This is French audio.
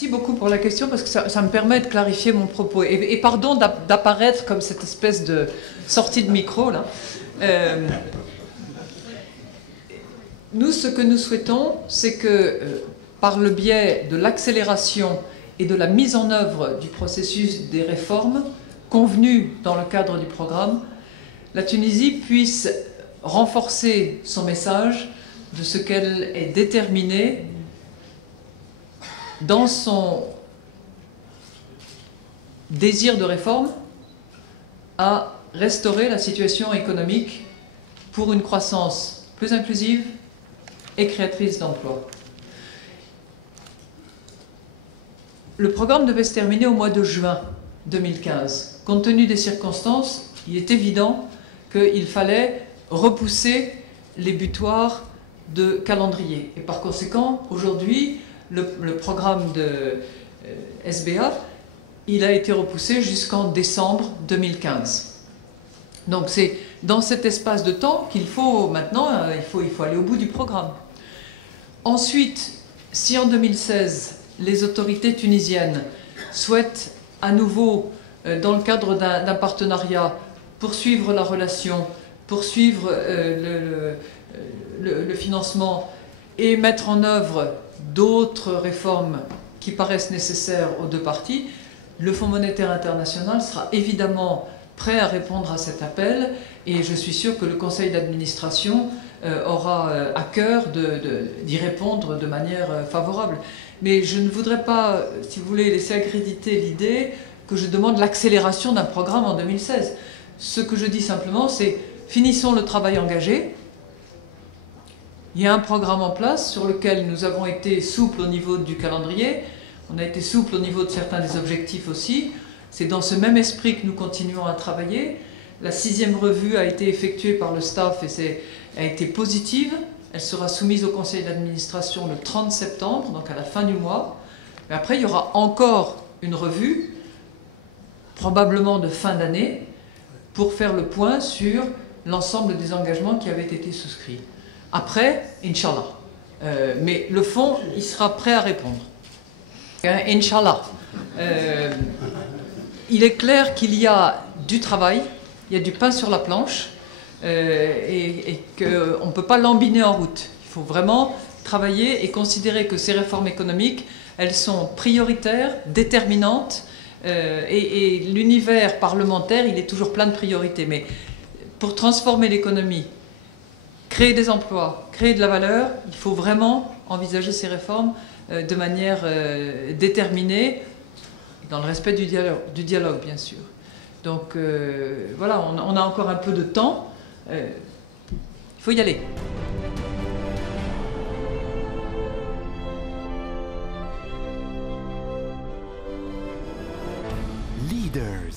Merci beaucoup pour la question parce que ça me permet de clarifier mon propos. Et pardon d'apparaître comme cette espèce de sortie de micro, là. Nous, ce que nous souhaitons, c'est que par le biais de l'accélération et de la mise en œuvre du processus des réformes convenues dans le cadre du programme, la Tunisie puisse renforcer son message de ce qu'elle est déterminée dans son désir de réforme à restaurer la situation économique pour une croissance plus inclusive et créatrice d'emplois. Le programme devait se terminer au mois de juin 2015. Compte tenu des circonstances, il est évident qu'il fallait repousser les butoirs de calendrier. Et par conséquent, aujourd'hui, le programme de SBA, il a été repoussé jusqu'en décembre 2015. Donc c'est dans cet espace de temps qu'il faut maintenant, il faut aller au bout du programme. Ensuite, si en 2016, les autorités tunisiennes souhaitent à nouveau, dans le cadre d'un partenariat, poursuivre la relation, poursuivre le financement et mettre en œuvre d'autres réformes qui paraissent nécessaires aux deux parties, le Fonds monétaire international sera évidemment prêt à répondre à cet appel et je suis sûr que le conseil d'administration aura à cœur d'y répondre de manière favorable. Mais je ne voudrais pas, si vous voulez, laisser accréditer l'idée que je demande l'accélération d'un programme en 2016. Ce que je dis simplement, c'est finissons le travail engagé. Il y a un programme en place sur lequel nous avons été souples au niveau du calendrier, on a été souples au niveau de certains des objectifs aussi. C'est dans ce même esprit que nous continuons à travailler. La 6e revue a été effectuée par le staff et a été positive. Elle sera soumise au conseil d'administration le 30 septembre, donc à la fin du mois. Mais après, il y aura encore une revue, probablement de fin d'année, pour faire le point sur l'ensemble des engagements qui avaient été souscrits. Après, Inch'Allah. Mais le fonds, il sera prêt à répondre. Inch'Allah. Il est clair qu'il y a du travail, il y a du pain sur la planche et qu'on ne peut pas lambiner en route. Il faut vraiment travailler et considérer que ces réformes économiques, elles sont prioritaires, déterminantes et l'univers parlementaire, il est toujours plein de priorités. Mais pour transformer l'économie, créer des emplois, créer de la valeur, il faut vraiment envisager ces réformes de manière déterminée, dans le respect du dialogue bien sûr. Donc voilà, on a encore un peu de temps, il faut y aller. Leader.